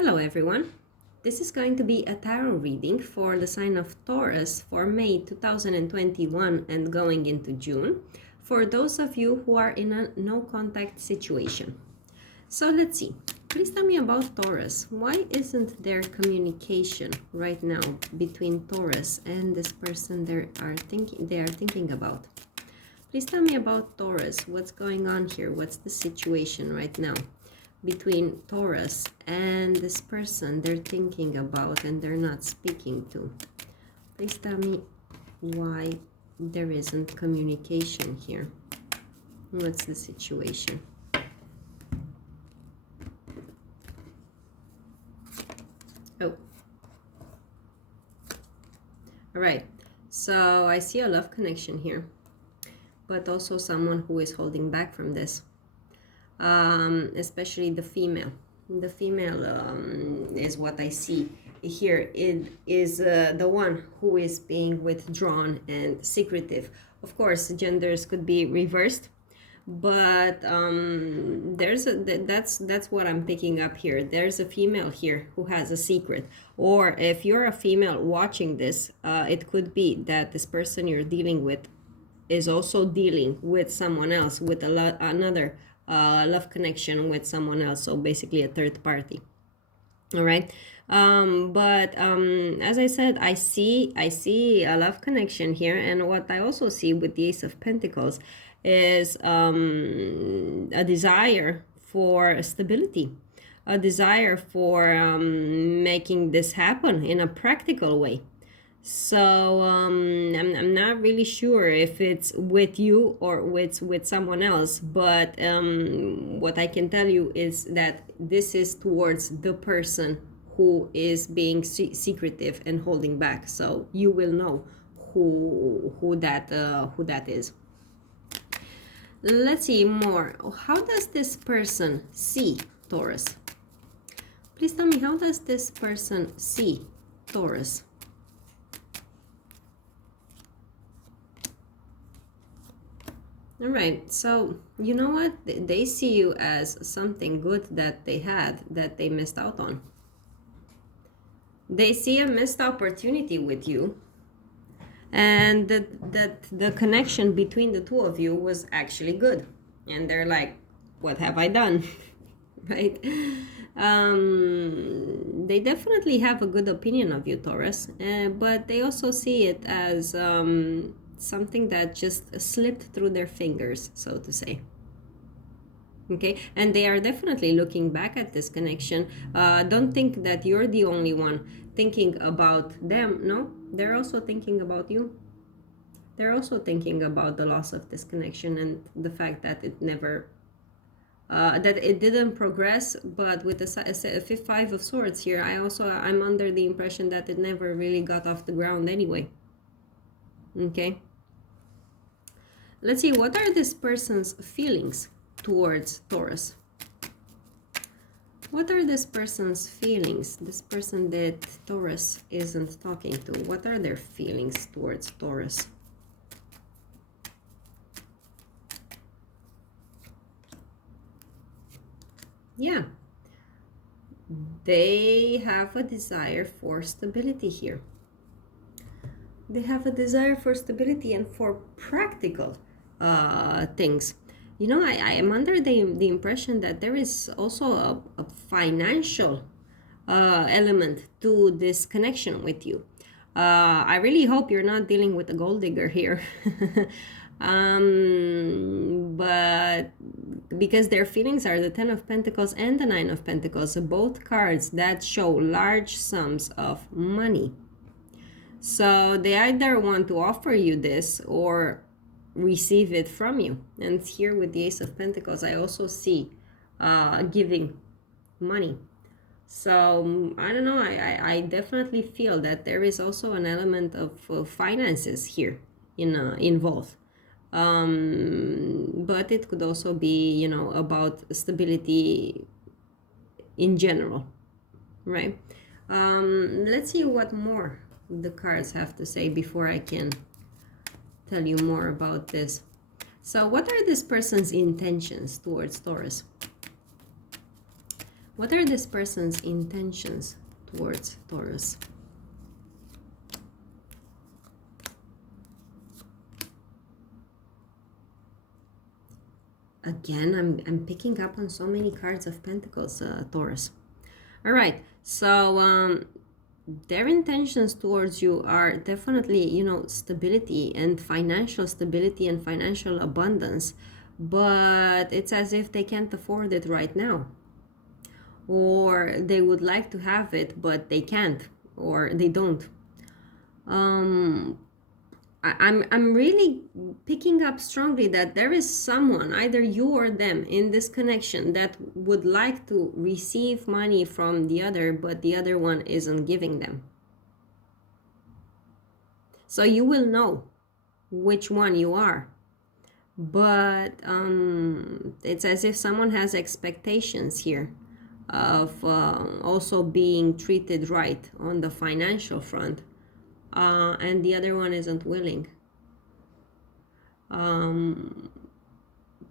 Hello everyone, this is going to be a tarot reading for the sign of Taurus for May 2021 and going into June, for those of you who are in a no contact situation. So let's see, please tell me about Taurus. Why isn't there communication right now between Taurus and this person they are thinking about? Please tell me about Taurus. What's going on here? What's the situation right now between Taurus and this person they're thinking about and they're not speaking to? Please tell me why there isn't communication here. What's the situation? Oh. All right. So I see a love connection here, but also someone who is holding back from this. Especially the female. The female is what I see here. It is the one who is being withdrawn and secretive. Of course, genders could be reversed, but that's what I'm picking up here. There's a female here who has a secret, or if you're a female watching this, it could be that this person you're dealing with is also dealing with someone else, with another love connection with someone else, so basically a third party. All right, but as I said, I see a love connection here, and what I also see with the Ace of Pentacles is a desire for stability, a desire for making this happen in a practical way. So I'm not really sure if it's with you or with someone else, but what I can tell you is that this is towards the person who is being secretive and holding back. So you will know who that is. Let's see more. How does this person see Taurus? Please tell me, how does this person see Taurus? All right, so you know what? They see you as something good that they had that they missed out on. They see a missed opportunity with you, and that the connection between the two of you was actually good. And they're like, what have I done? Right? They definitely have a good opinion of you, Taurus, but they also see it as something that just slipped through their fingers, so to say. Okay, and they are definitely looking back at this connection. Don't think that you're the only one thinking about them. No, they're also thinking about you. They're also thinking about the loss of this connection and the fact that it never that it didn't progress. But with the Five of Swords here, I'm under the impression that it never really got off the ground anyway. Okay, let's see, what are this person's feelings towards Taurus? What are this person's feelings? This person that Taurus isn't talking to, what are their feelings towards Taurus? Yeah, they have a desire for stability here. They have a desire for stability and for practical things. You know, I am under the impression that there is also a financial element to this connection with you. I really hope you're not dealing with a gold digger here. But because their feelings are the 10 of Pentacles and the 9 of Pentacles, both cards that show large sums of money. So they either want to offer you this or receive it from you. And here with the Ace of Pentacles, I also see giving money. So I don't know, I definitely feel that there is also an element of finances here involved. But it could also be, you know, about stability in general, right? Let's see what more the cards have to say before I can tell you more about this. So what are this person's intentions towards Taurus? What are this person's intentions towards Taurus? Again, I'm picking up on so many cards of Pentacles, Taurus. All right, so their intentions towards you are definitely, you know, stability and financial abundance, but it's as if they can't afford it right now, or they would like to have it but they can't, or they don't. I'm really picking up strongly that there is someone, either you or them, in this connection that would like to receive money from the other, but the other one isn't giving them. So you will know which one you are. But it's as if someone has expectations here of also being treated right on the financial front. And the other one isn't willing. And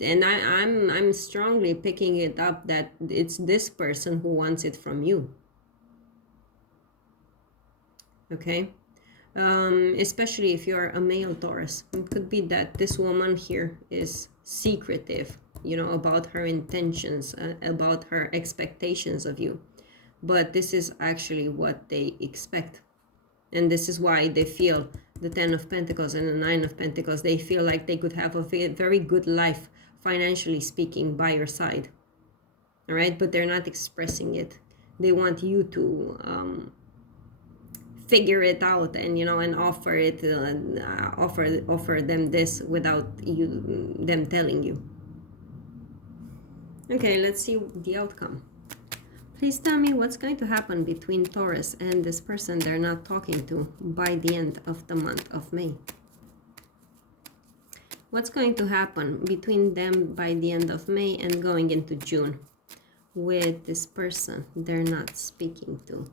I'm strongly picking it up that it's this person who wants it from you. Okay, especially if you're a male Taurus. It could be that this woman here is secretive, you know, about her intentions, about her expectations of you. But this is actually what they expect. And this is why they feel the 10 of Pentacles and the 9 of Pentacles. They feel like they could have a very good life, financially speaking, by your side. All right, but they're not expressing it. They want you to figure it out, and, you know, and offer it, offer them this without them telling you. Okay, let's see the outcome. Please tell me what's going to happen between Taurus and this person they're not talking to by the end of the month of May. What's going to happen between them by the end of May and going into June with this person they're not speaking to?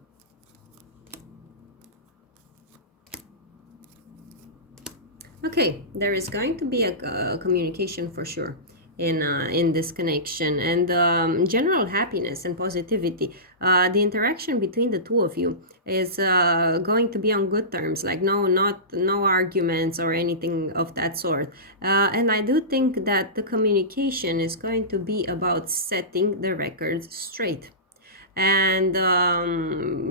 Okay, there is going to be a communication for sure in this connection, and general happiness and positivity. The interaction between the two of you is going to be on good terms, like no arguments or anything of that sort. And I do think that the communication is going to be about setting the record straight and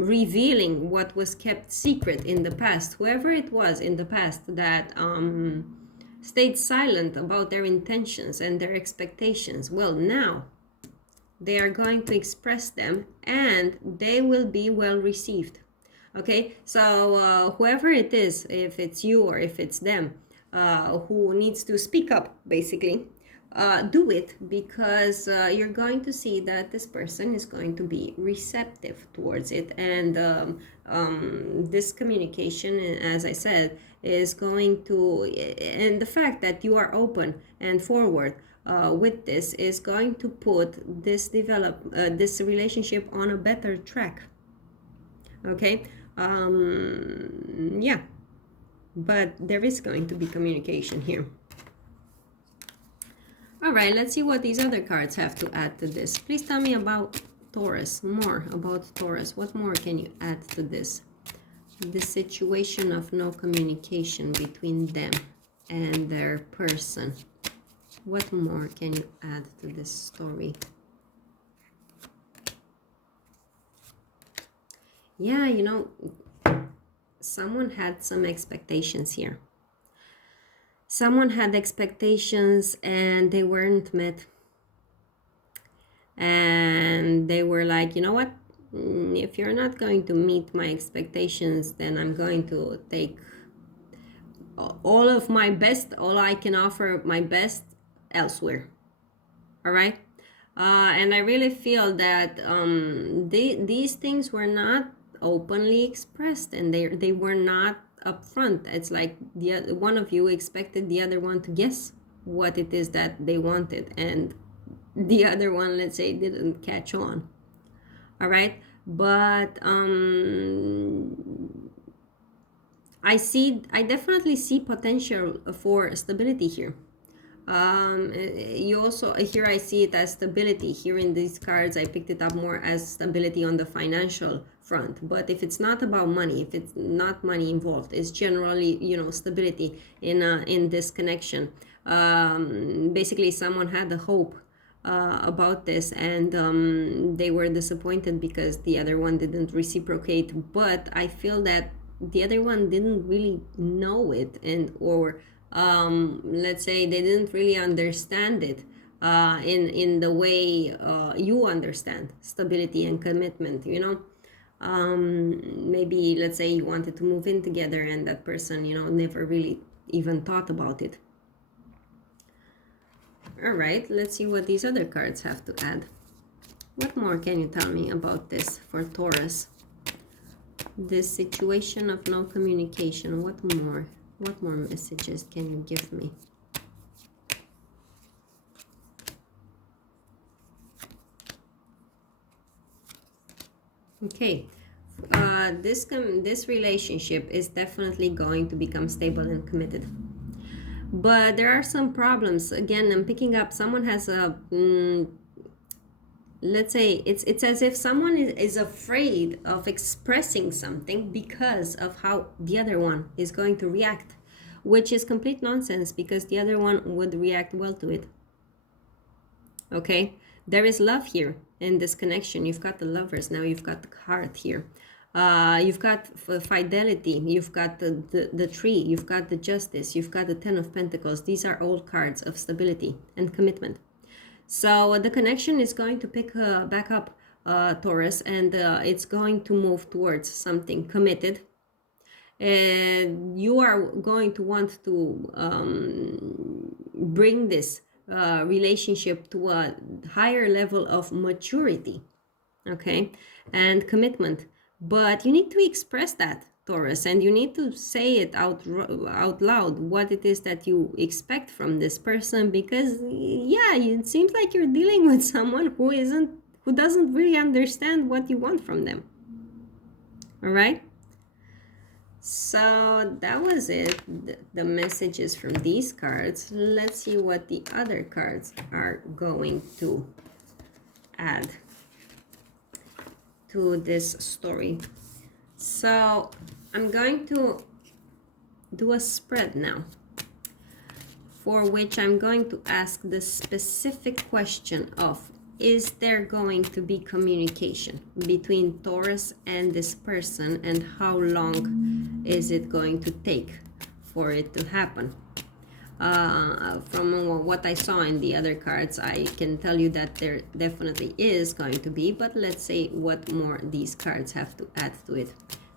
revealing what was kept secret in the past. Whoever it was in the past that stayed silent about their intentions and their expectations, well, now they are going to express them and they will be well received. Okay, so whoever it is, if it's you or if it's them, who needs to speak up, basically, do it, because you're going to see that this person is going to be receptive towards it, and this communication, as I said, is going to, and the fact that you are open and forward with this is going to put this this relationship on a better track. Okay, yeah, but there is going to be communication here. All right, let's see what these other cards have to add to this. Please tell me about Taurus, more about Taurus. What more can you add to this? The situation of no communication between them and their person. What more can you add to this story? Yeah, you know, someone had some expectations here. Someone had expectations and they weren't met. And they were like, you know what? If you're not going to meet my expectations, then I'm going to take all of my best, all I can offer my best elsewhere. All right? And I really feel that these things were not openly expressed, and they were not upfront. It's like one of you expected the other one to guess what it is that they wanted, and the other one, let's say, didn't catch on. All right, but I definitely see potential for stability here. You also, here I see it as stability. Here in these cards I picked it up more as stability on the financial front. But if it's not about money, if it's not money involved, it's generally, you know, stability in this connection. Basically someone had a hope about this, and they were disappointed because the other one didn't reciprocate. But I feel that the other one didn't really know it, and or let's say they didn't really understand it in the way you understand stability and commitment, you know. Maybe let's say you wanted to move in together and that person, you know, never really even thought about it. All right, let's see what these other cards have to add. What more can you tell me about this for Taurus? This situation of no communication. What more messages can you give me? Okay, this relationship is definitely going to become stable and committed. But there are some problems. Again, I'm picking up someone has a let's say it's as if someone is afraid of expressing something because of how the other one is going to react, which is complete nonsense because the other one would react well to it. Okay, there is love here in this connection. You've got the lovers, now you've got the heart here. You've got fidelity, you've got the tree, you've got the justice, you've got the 10 of Pentacles. These are all cards of stability and commitment. So the connection is going to pick back up, Taurus, and it's going to move towards something committed. And you are going to want to bring this relationship to a higher level of maturity, okay, and commitment. But you need to express that, Taurus, and you need to say it out loud what it is that you expect from this person, because yeah, it seems like you're dealing with someone who doesn't really understand what you want from them. All right, so that was it, the messages from these cards. Let's see what the other cards are going to add to this story. So I'm going to do a spread now, for which I'm going to ask the specific question of, is there going to be communication between Taurus and this person, and how long is it going to take for it to happen? From what I saw in the other cards, I can tell you that there definitely is going to be, but let's say what more these cards have to add to it.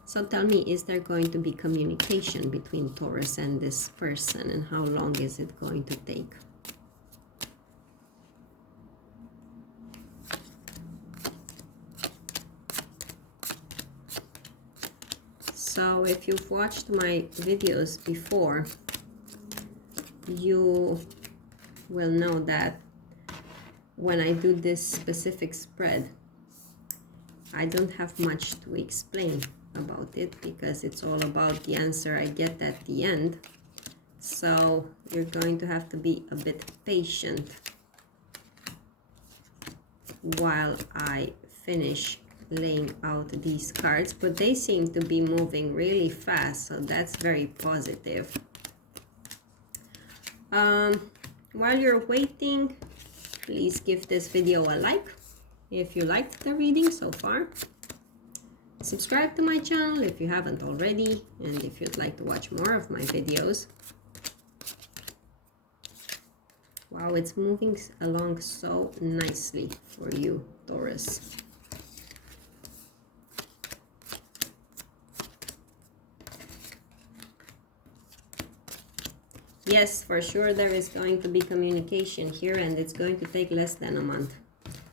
So tell me, is there going to be communication between Taurus and this person, and how long is it going to take? So if you've watched my videos before, you will know that when I do this specific spread, I don't have much to explain about it, because it's all about the answer I get at the end. So you're going to have to be a bit patient while I finish laying out these cards, but they seem to be moving really fast, so that's very positive. While you're waiting, please give this video a like if you liked the reading so far. Subscribe to my channel if you haven't already, and if you'd like to watch more of my videos. Wow, it's moving along so nicely for you, Taurus. Yes, for sure there is going to be communication here, and it's going to take less than a month.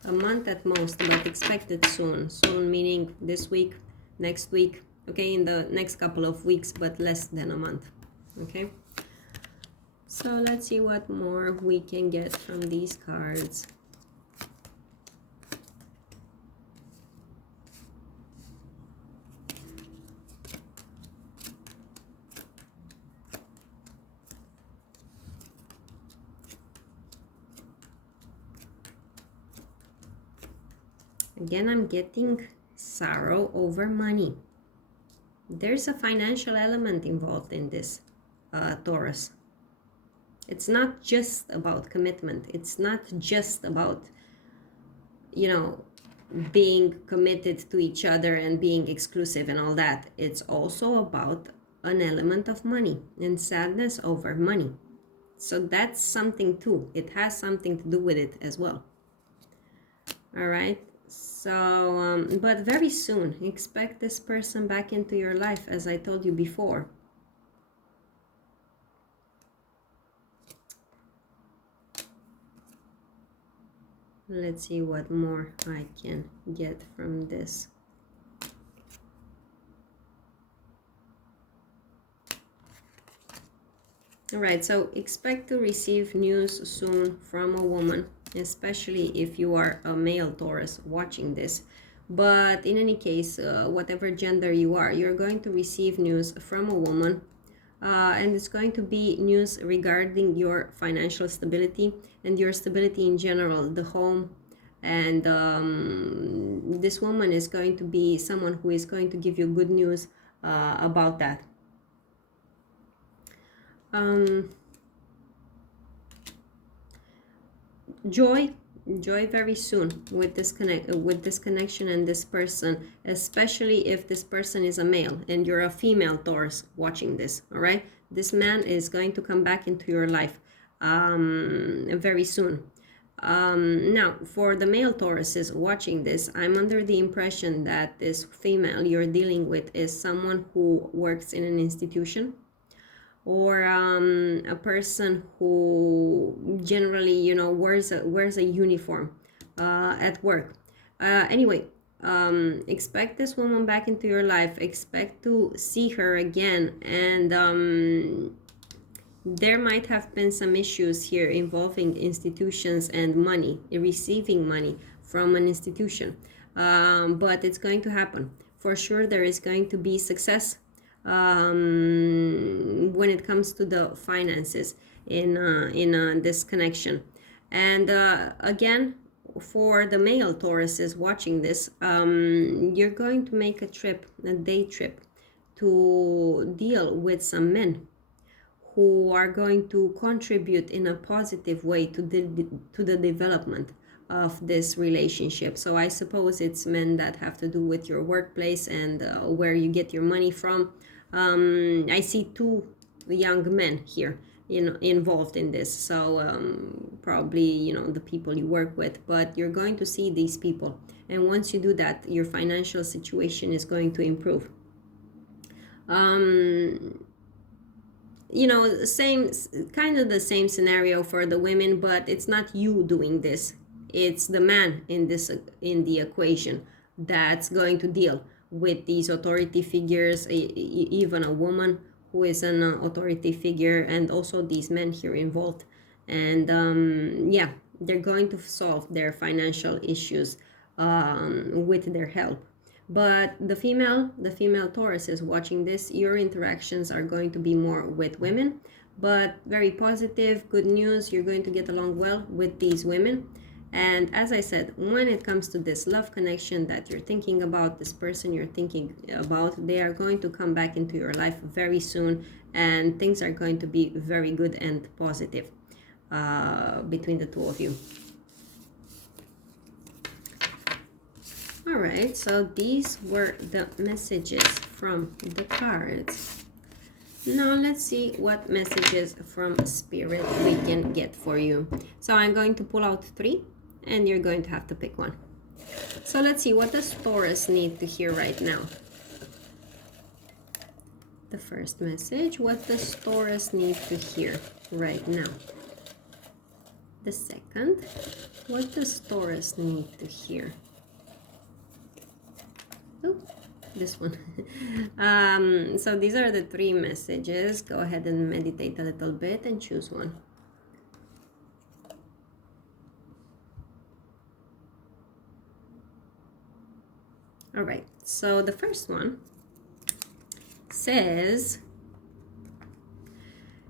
A month at most, but expect it soon. Soon meaning this week, next week, okay, in the next couple of weeks, but less than a month, okay? So let's see what more we can get from these cards. Again, I'm getting sorrow over money. There's a financial element involved in this, Taurus. It's not just about commitment. It's not just about, you know, being committed to each other and being exclusive and all that. It's also about an element of money and sadness over money. So that's something too. It has something to do with it as well. All right. So, but very soon, expect this person back into your life, as I told you before. Let's see what more I can get from this. All right, so expect to receive news soon from a woman, especially if you are a male Taurus watching this. But in any case, whatever gender you are, you're going to receive news from a woman. And it's going to be news regarding your financial stability and your stability in general, the home. And this woman is going to be someone who is going to give you good news about that. Joy very soon with this connection and this person, especially if this person is a male and you're a female Taurus watching this. All right, this man is going to come back into your life very soon. Now, for the male Tauruses watching this, I'm under the impression that this female you're dealing with is someone who works in an institution, or a person who generally, you know, wears a uniform at work. Anyway, expect this woman back into your life. Expect to see her again, and there might have been some issues here involving institutions and money, receiving money from an institution, but it's going to happen for sure. There is going to be success when it comes to the finances in this connection. And again, for the male Tauruses watching this, you're going to make a day trip, to deal with some men who are going to contribute in a positive way to the development of this relationship. So I suppose it's men that have to do with your workplace and where you get your money from. I see two young men here, you know, involved in this. So probably, you know, the people you work with, but you're going to see these people. And once you do that, your financial situation is going to improve. You know, same kind of the same scenario for the women, but it's not you doing this. It's the man in the equation that's going to deal with these authority figures, even a woman who is an authority figure, and also these men here involved. And yeah, they're going to solve their financial issues with their help. But the female Taurus is watching this. Your interactions are going to be more with women, but very positive, good news. You're going to get along well with these women. And as I said, when it comes to this love connection that you're thinking about, this person you're thinking about, they are going to come back into your life very soon, and things are going to be very good and positive between the two of you. All right, so these were the messages from the cards. Now let's see what messages from Spirit we can get for you. So I'm going to pull out 3, and you're going to have to pick one. So let's see, what does Taurus need to hear right now? The first message, what does Taurus need to hear right now? The second, what does Taurus need to hear? Oh, this one. So these are the 3 messages. Go ahead and meditate a little bit and choose one. All right, so the first one says,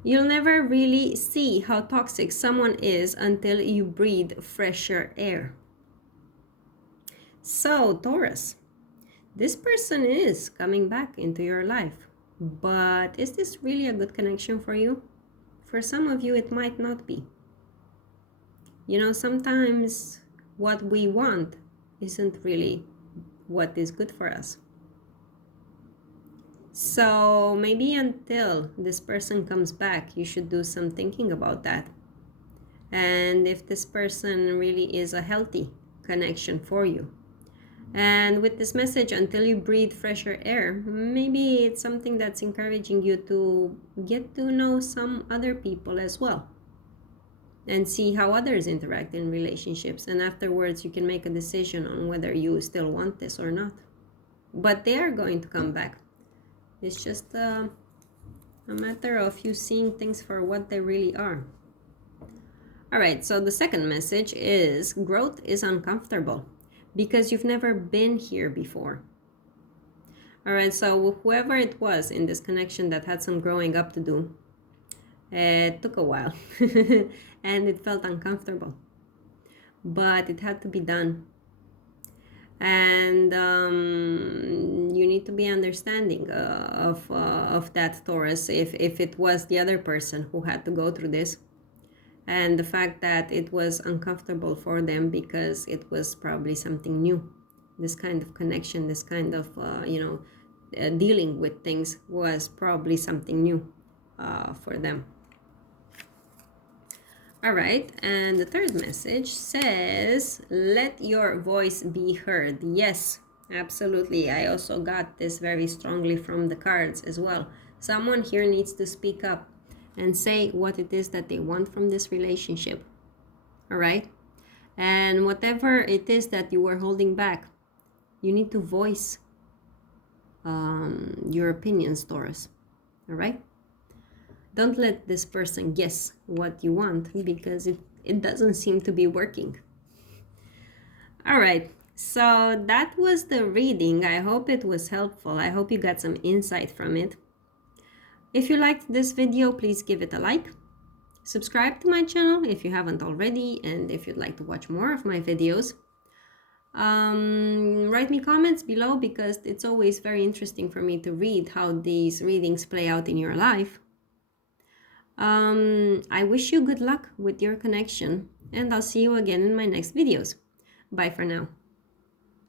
you'll never really see how toxic someone is until you breathe fresher air. So, Taurus, this person is coming back into your life, but is this really a good connection for you? For some of you, it might not be. You know, sometimes what we want isn't really what is good for us. So maybe until this person comes back, you should do some thinking about that. And if this person really is a healthy connection for you. And with this message, until you breathe fresher air, maybe it's something that's encouraging you to get to know some other people as well and see how others interact in relationships. And afterwards, you can make a decision on whether you still want this or not. But they are going to come back. It's just a matter of you seeing things for what they really are. All right, so the second message is growth is uncomfortable because you've never been here before. All right, so whoever it was in this connection that had some growing up to do, it took a while and it felt uncomfortable, but it had to be done. And you need to be understanding of that, Taurus, if it was the other person who had to go through this, and the fact that it was uncomfortable for them because it was probably something new. This kind of connection, this kind of dealing with things was probably something new for them. All right, and the third message says, let your voice be heard. Yes, absolutely. I also got this very strongly from the cards as well. Someone here needs to speak up and say what it is that they want from this relationship. All right, and whatever it is that you were holding back, you need to voice your opinions, Taurus. All right. Don't let this person guess what you want, because it doesn't seem to be working. All right, so that was the reading. I hope it was helpful. I hope you got some insight from it. If you liked this video, please give it a like. Subscribe to my channel if you haven't already, and if you'd like to watch more of my videos. Write me comments below, because it's always very interesting for me to read how these readings play out in your life. I wish you good luck with your connection, and I'll see you again in my next videos. Bye for now.